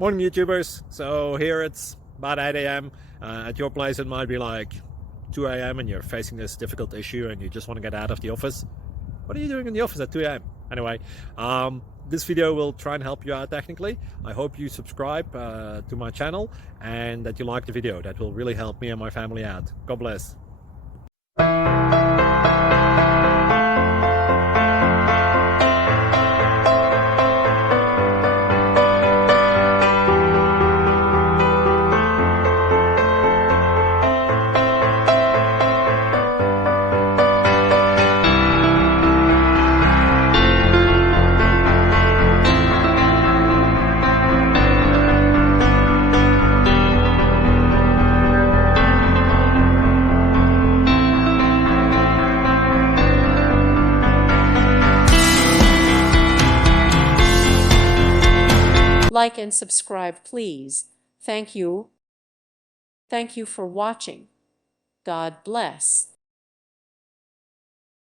Morning YouTubers. So here it's about 8 a.m. At your place it might be like 2 a.m. and you're facing this difficult issue and you just want to get out of the office. What are you doing in the office at 2 a.m.? Anyway, this video will try and help you out technically. I hope you subscribe to my channel and that you like the video. That will really help me and my family out. God bless. Like and subscribe, please. Thank you. Thank you for watching. God bless.